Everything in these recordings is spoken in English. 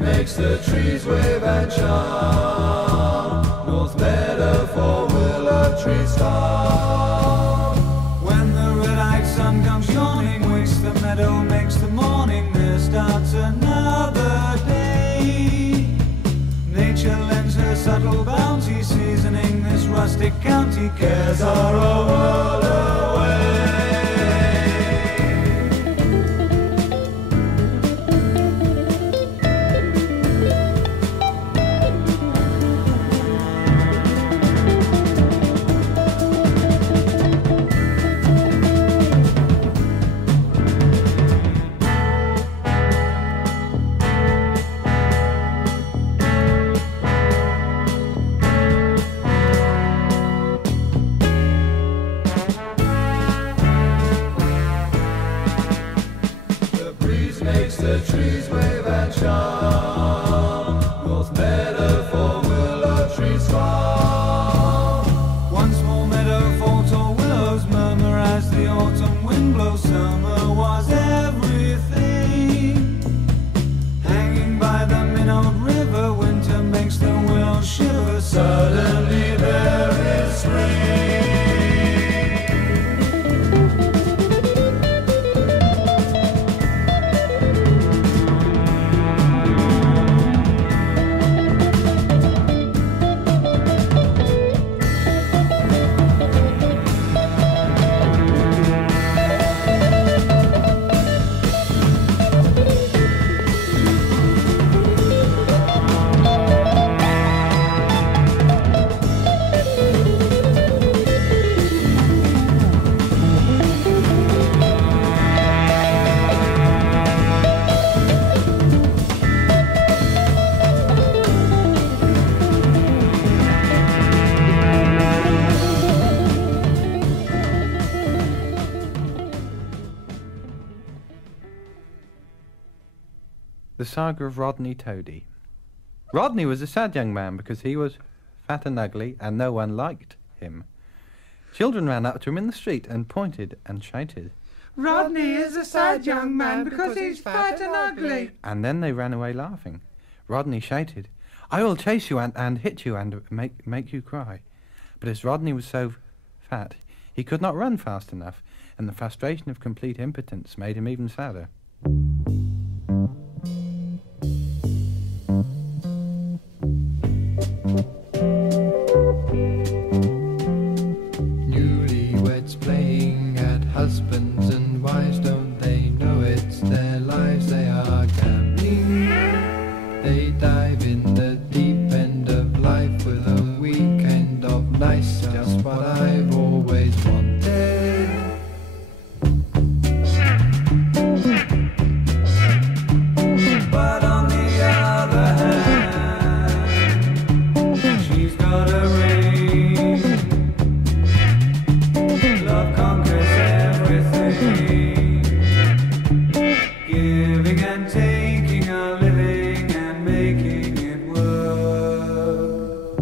makes the trees wave and charm. North Meadow for willow trees farm. When the red-eyed sun comes yawning, wakes the meadow, makes the morning, there starts another day. Nature lends her subtle bounty, seasoning this rustic county. Cares are a world away. The trees wave and charm. North Meadow for willow trees farm. One small meadow for tall willows murmur as the autumn wind blows. Summer was everything. Hanging by the minnowed river, winter makes the willows shiver. Suddenly there is spring. The Saga of RODNEY TOADY. Rodney was a sad young man because he was fat and ugly and no one liked him. Children ran up to him in the street and pointed and shouted, "Rodney is a sad young man because he's fat and ugly." And then they ran away laughing. Rodney shouted, "I will chase you and hit you and make you cry." But as Rodney was so fat, he could not run fast enough, and the frustration of complete impotence made him even sadder. Newly-weds playing at husbands and wives, don't they know it's their lives they are gambling? They dive in the deep end of life with a weekend of nice, just what I've always wanted. But on the other hand, she's got a ring. Love conquers everything. Giving and taking, a living and making it work.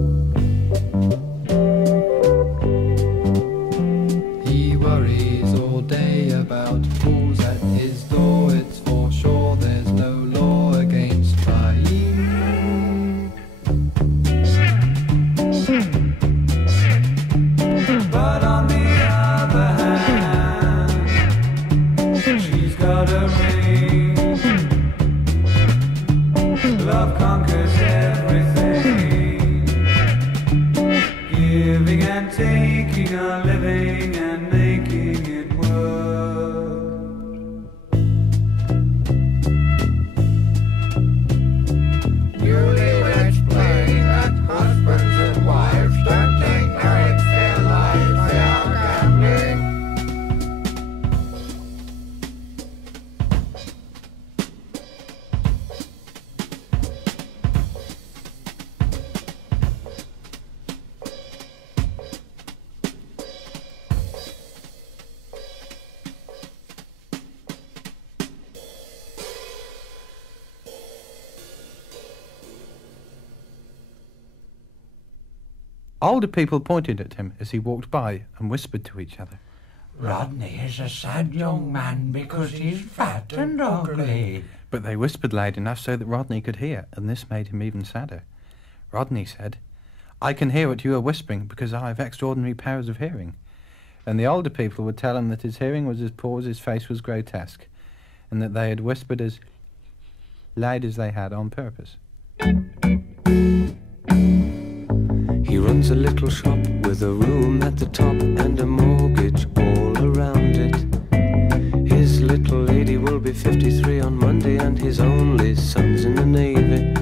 He worries all day about fools at his door. It's for sure there's no law against trying. But on the other hand, she's got a ring. Love conquers everything. Giving and taking, a living and making it work. Newly-weds playing at husbands and wives, don't they know it's their lives they are gambling? Older people pointed at him as he walked by and whispered to each other. Rodney is a sad young man because he's fat and ugly. But they whispered loud enough so that Rodney could hear, and this made him even sadder. Rodney said, "I can hear what you are whispering because I have extraordinary powers of hearing." And the older people would tell him that his hearing was as poor as his face was grotesque, and that they had whispered as loud as they had on purpose. He runs a little shop with a room at the top and a mortgage all around it. His little lady will be 53 on Monday and his only son's in the Navy.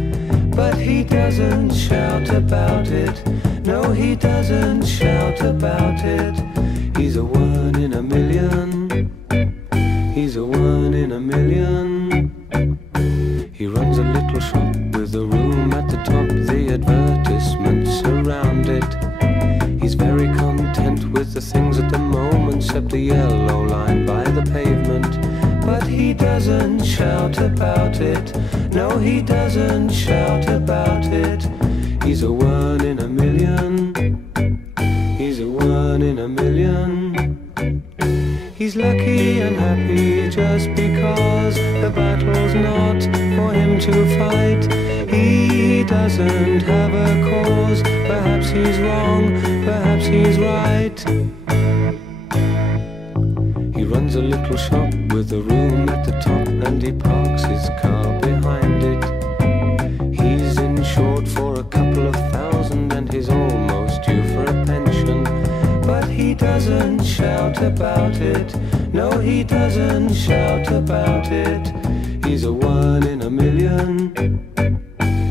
But he doesn't shout about it, no he doesn't shout about it. He's a one in a million, he's a one in a million. He runs a little shop with a room at the top, the advertisements around it. He's very content with the things at the moment, except the yellow line by the pavement. But he doesn't shout about it, no he doesn't shout about it. He's a one in a million, he's a one in a million. He's lucky and happy just because the battle's not for him to fight. He doesn't have a cause, perhaps he's wrong, perhaps he's right. He runs a little shop with a room at the top and he parks his car behind it. He's insured for a couple of thousand and he's almost due for a pension. But he doesn't shout about it, no he doesn't shout about it. He's a one in a million,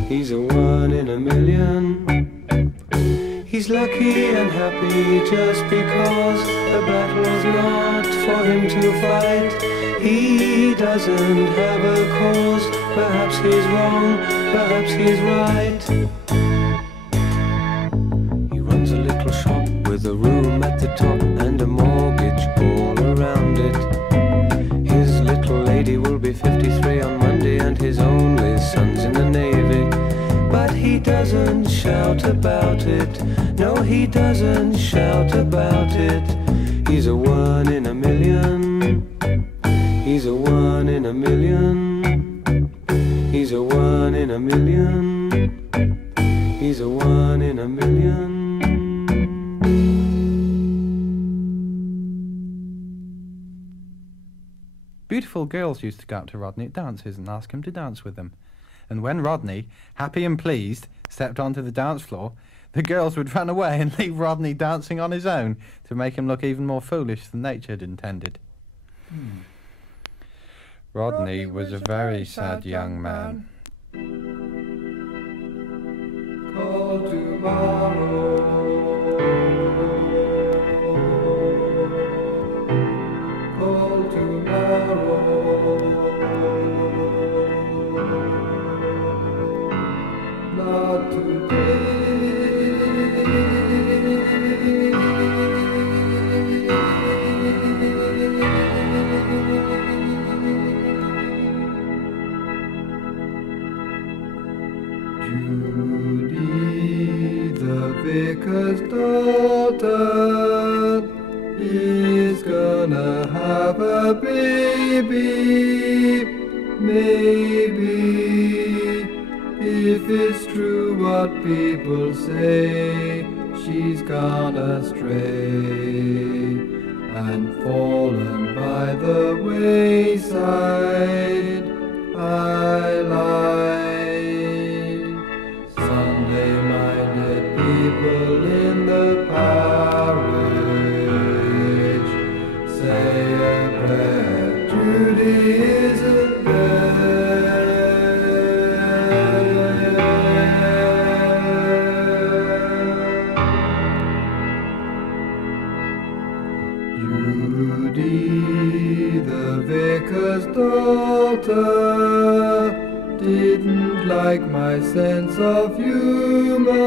he's a one in a million. He's lucky and happy just because the battle's not for him to fight. He doesn't have a cause, perhaps he's wrong, perhaps he's right. He runs a little shop with a room at the top and a mortgage all around it. His little lady will be 53 on Monday and his only son's in the Navy. But he doesn't shout about it, no he doesn't shout about it. He's a one in a million, he's a one in a million. He's a one in a million, he's a one in a million. Beautiful girls used to go up to Rodney at dances and ask him to dance with them. And when Rodney, happy and pleased, stepped onto the dance floor, the girls would run away and leave Rodney dancing on his own to make him look even more foolish than nature had intended. Rodney was a very sad young man. Call tomorrow. Call tomorrow. Not today. Judy, the vicar's daughter, is gonna have a baby. Maybe, if it's true what people say, she's gone astray and fallen by the wayside. I lied. Sunday-minded people in the parish say a prayer. Judy isn't there. Judy, the vicar's daughter, didn't like my sense of humor.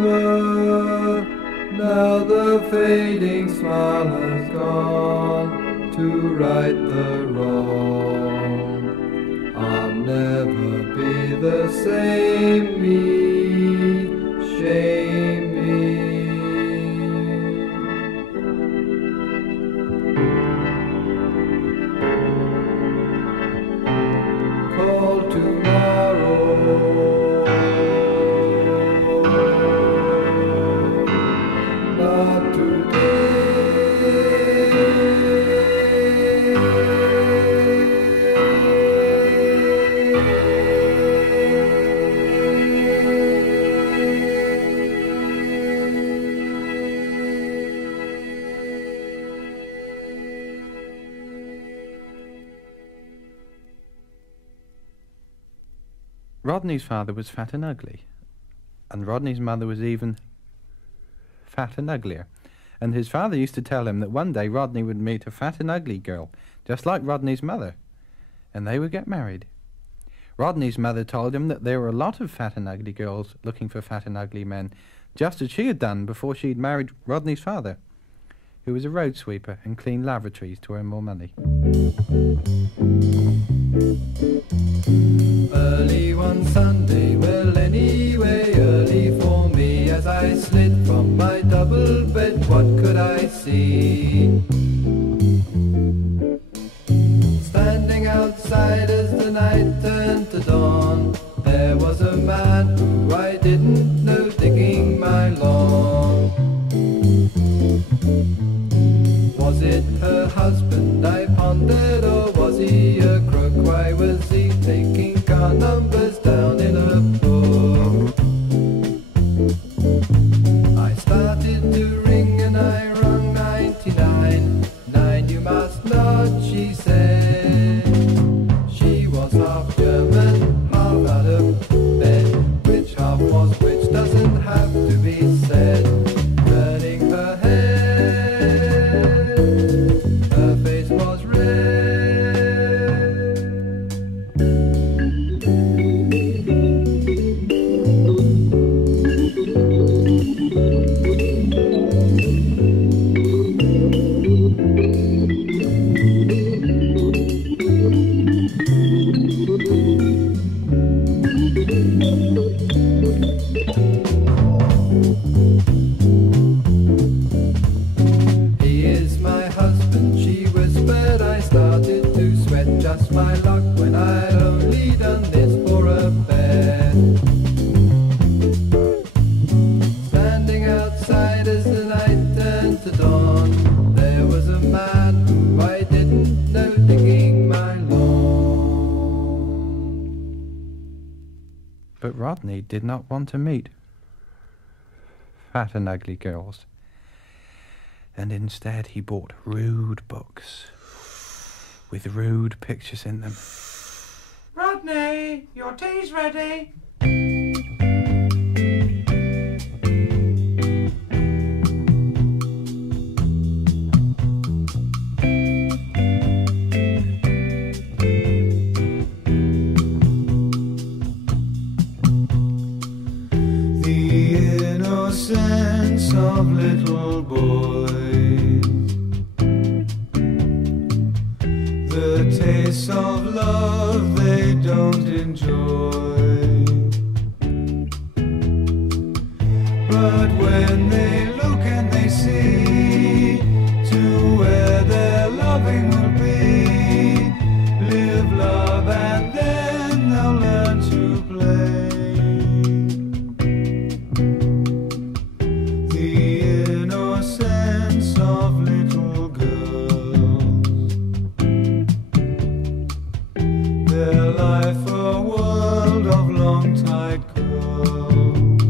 Rumor, now the fading smile has gone to right the wrong. I'll never be the same me, shame me. Rodney's father was fat and ugly, and Rodney's mother was even fat and uglier. And his father used to tell him that one day Rodney would meet a fat and ugly girl, just like Rodney's mother, and they would get married. Rodney's mother told him that there were a lot of fat and ugly girls looking for fat and ugly men, just as she had done before she'd married Rodney's father, who was a road sweeper and cleaned lavatories to earn more money. Early one Sunday, well anyway, early for me, as I slid from my double bed, what could I see? Standing outside as the night turned to dawn, there was a man who I didn't know digging my lawn. Was it her husband, I pondered, or was he a crook? Why was he taking car numbers down in a book? I started to ring and I rung 99. 9 you must not, she said. She was half German, half out of bed. Which half was which doesn't have to be said. Turning her head, her face was red. He is my husband, she whispered. I started to sweat, just my luck when I'd only done this for a bet. Standing outside as the night turned to dawn, there was a man who I didn't know digging my lawn. But Rodney did not want to meet fat and ugly girls, and instead he bought rude books with rude pictures in them. Rodney, your tea's ready. The innocence of little boys, the taste of love they don't enjoy. But when they look and they see to where their loving will be, live, love, and then they'll learn to play. The innocence of little girls, their life a world of long tight curls.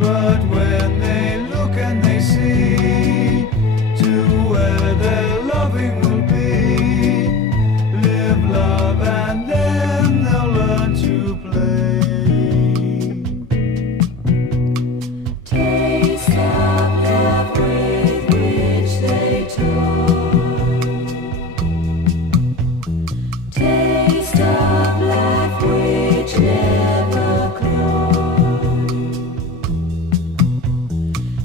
But when they look and they see to where their loving will be, live, love, and then they'll learn to play. Taste of love with which they toy. Taste of life which never cloys.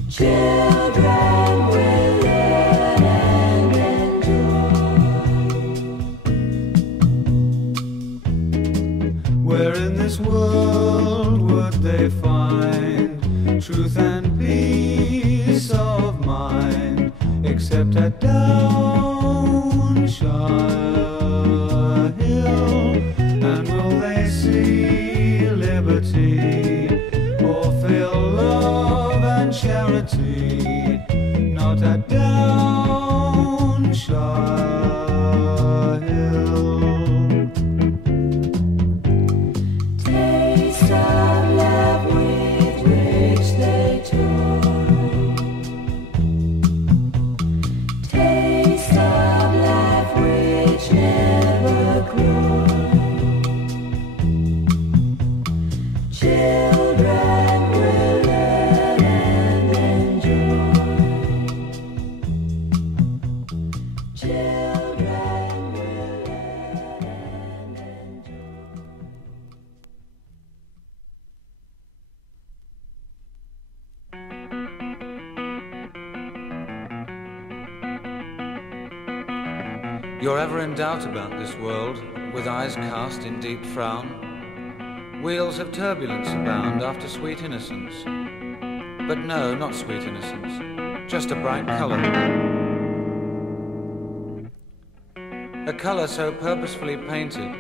Children will learn and enjoy. Where in this world would they find truth and peace of mind, except at Downshire Hill? And will they see liberty, or feel love and charity? Not at Downshire Hill. Taste of love with which they toy. Taste of life which never cloys. You're ever in doubt about this world, with eyes cast in deep frown? Wheels of turbulence abound after sweet innocence. But no, not sweet innocence, just a bright colour. A colour so purposefully painted,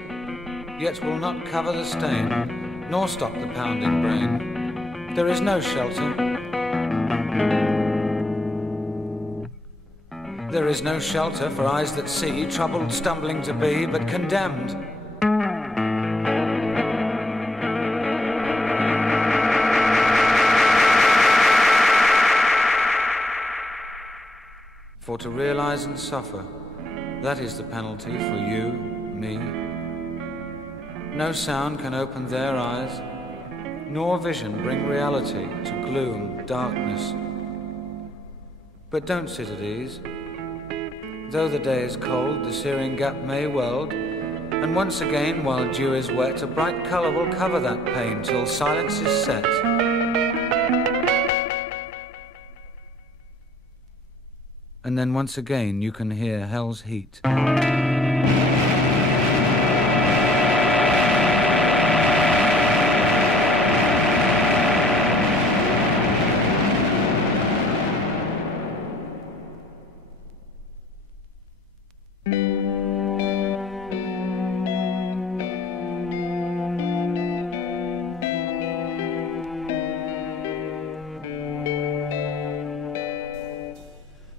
yet will not cover the stain, nor stop the pounding brain. There is no shelter. There is no shelter for eyes that see, troubled, stumbling to be, but condemned. For to realize and suffer, that is the penalty for you, me. No sound can open their eyes, nor vision bring reality to gloom, darkness. But don't sit at ease. Though the day is cold, the searing gap may weld, and once again, while dew is wet, a bright colour will cover that pain till silence is set. And then once again you can hear hell's heat.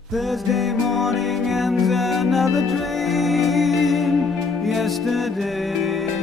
Thursday morning ends another dream. Yesterday